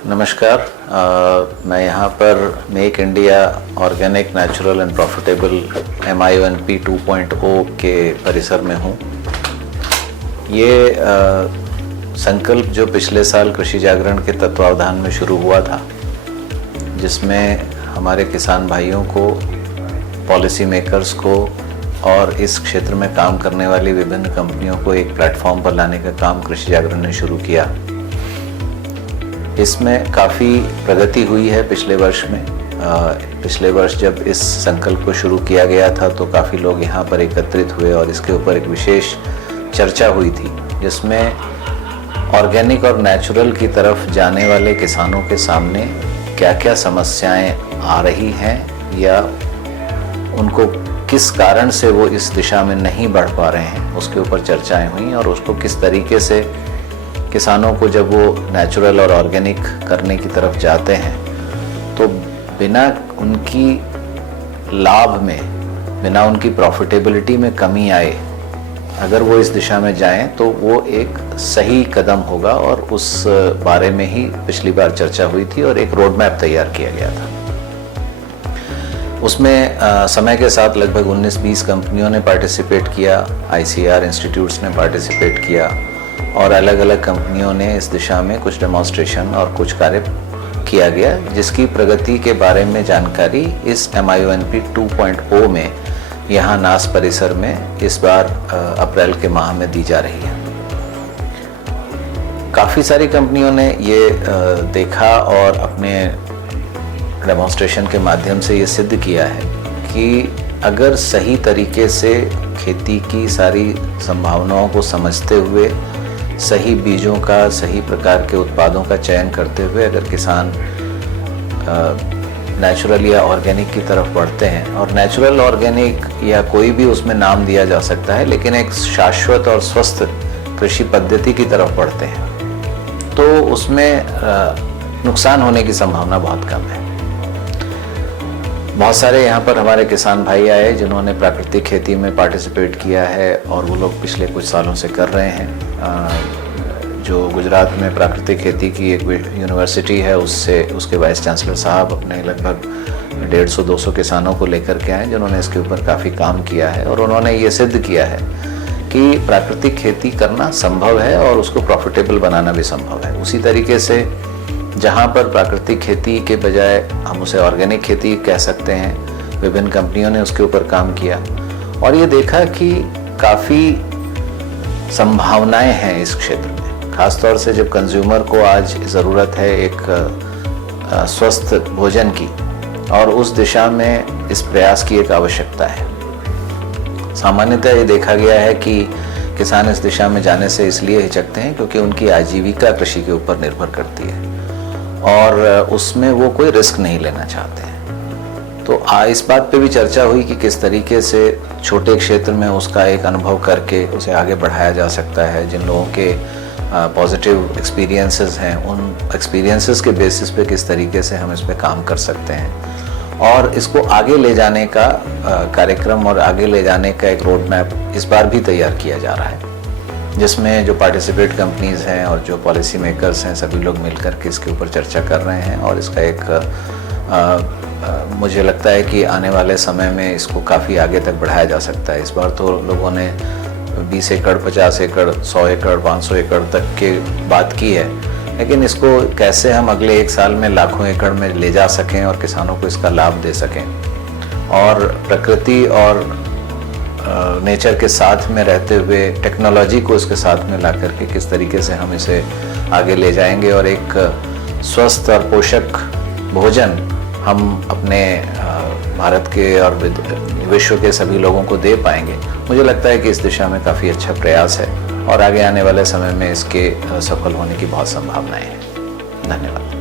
नमस्कार। मैं यहाँ पर make India organic natural and profitable MIONP 2.0 के परिसर में हूँ। ये संकल्प जो पिछले साल कृषि जागरण के तत्वावधान में शुरू हुआ था, जिसमें हमारे किसान भाइयों को, पॉलिसी मेकर्स को और इस क्षेत्र में काम करने वाली विभिन्न कंपनियों को एक प्लेटफॉर्म पर लाने का काम कृषि जागरण ने शुरू किया। इसमें काफ़ी प्रगति हुई है पिछले वर्ष में। पिछले वर्ष जब इस संकल्प को शुरू किया गया था तो काफ़ी लोग यहाँ पर एकत्रित हुए और इसके ऊपर एक विशेष चर्चा हुई थी, जिसमें ऑर्गेनिक और नेचुरल की तरफ जाने वाले किसानों के सामने क्या क्या समस्याएं आ रही हैं या उनको किस कारण से वो इस दिशा में नहीं बढ़ पा रहे हैं, उसके ऊपर चर्चाएं हुई। और उसको किस तरीके से किसानों को जब वो नेचुरल और ऑर्गेनिक करने की तरफ जाते हैं तो बिना उनकी लाभ में, बिना उनकी प्रॉफिटेबिलिटी में कमी आए, अगर वो इस दिशा में जाएं तो वो एक सही कदम होगा। और उस बारे में ही पिछली बार चर्चा हुई थी और एक रोड मैप तैयार किया गया था। उसमें समय के साथ लगभग 19-20 कंपनियों ने पार्टिसिपेट किया, ICAR इंस्टीट्यूट्स ने पार्टिसिपेट किया और अलग अलग कंपनियों ने इस दिशा में कुछ डेमोन्स्ट्रेशन और कुछ कार्य किया गया, जिसकी प्रगति के बारे में जानकारी इस MIONP 2.0 में यहाँ नास परिसर में इस बार अप्रैल के माह में दी जा रही है। काफ़ी सारी कंपनियों ने ये देखा और अपने डेमोन्स्ट्रेशन के माध्यम से ये सिद्ध किया है कि अगर सही तरीके से खेती की सारी संभावनाओं को समझते हुए, सही बीजों का, सही प्रकार के उत्पादों का चयन करते हुए अगर किसान नेचुरल या ऑर्गेनिक की तरफ बढ़ते हैं, और नेचुरल, ऑर्गेनिक या कोई भी उसमें नाम दिया जा सकता है, लेकिन एक शाश्वत और स्वस्थ कृषि पद्धति की तरफ बढ़ते हैं तो उसमें नुकसान होने की संभावना बहुत कम है। बहुत सारे यहाँ पर हमारे किसान भाई आए जिन्होंने प्राकृतिक खेती में पार्टिसिपेट किया है और वो लोग पिछले कुछ सालों से कर रहे हैं। जो गुजरात में प्राकृतिक खेती की एक यूनिवर्सिटी है, उसके वाइस चांसलर साहब अपने लगभग 150-200 किसानों को लेकर के आए जिन्होंने इसके ऊपर काफ़ी काम किया है और उन्होंने ये सिद्ध किया है कि प्राकृतिक खेती करना संभव है और उसको प्रॉफिटेबल बनाना भी संभव है। उसी तरीके से जहाँ पर प्राकृतिक खेती के बजाय हम उसे ऑर्गेनिक खेती कह सकते हैं, विभिन्न कंपनियों ने उसके ऊपर काम किया और ये देखा कि काफ़ी संभावनाएं हैं इस क्षेत्र में। ख़ास तौर से जब कंज्यूमर को आज ज़रूरत है एक स्वस्थ भोजन की, और उस दिशा में इस प्रयास की एक आवश्यकता है। सामान्यतः ये देखा गया है कि किसान इस दिशा में जाने से इसलिए हिचकते हैं क्योंकि उनकी आजीविका कृषि के ऊपर निर्भर करती है और उसमें वो कोई रिस्क नहीं लेना चाहते हैं। तो इस बात पे भी चर्चा हुई कि किस तरीके से छोटे क्षेत्र में उसका एक अनुभव करके उसे आगे बढ़ाया जा सकता है। जिन लोगों के पॉजिटिव एक्सपीरियंसेस हैं, उन एक्सपीरियंसेस के बेसिस पे किस तरीके से हम इस पे काम कर सकते हैं और इसको आगे ले जाने का कार्यक्रम और आगे ले जाने का एक रोड मैप इस बार भी तैयार किया जा रहा है, जिसमें जो पार्टिसिपेट कंपनीज़ हैं और जो पॉलिसी मेकर्स हैं, सभी लोग मिलकर के इसके ऊपर चर्चा कर रहे हैं। और इसका एक मुझे लगता है कि आने वाले समय में इसको काफ़ी आगे तक बढ़ाया जा सकता है। इस बार तो लोगों ने 20 एकड़, 50 एकड़, 100 एकड़, 500 एकड़ तक के बात की है, लेकिन इसको कैसे हम अगले एक साल में लाखों एकड़ में ले जा सकें और किसानों को इसका लाभ दे सकें और प्रकृति और नेचर के साथ में रहते हुए टेक्नोलॉजी को इसके साथ में ला करके किस तरीके से हम इसे आगे ले जाएंगे और एक स्वस्थ और पोषक भोजन हम अपने भारत के और विश्व के सभी लोगों को दे पाएंगे। मुझे लगता है कि इस दिशा में काफ़ी अच्छा प्रयास है और आगे आने वाले समय में इसके सफल होने की बहुत संभावनाएं हैं। धन्यवाद।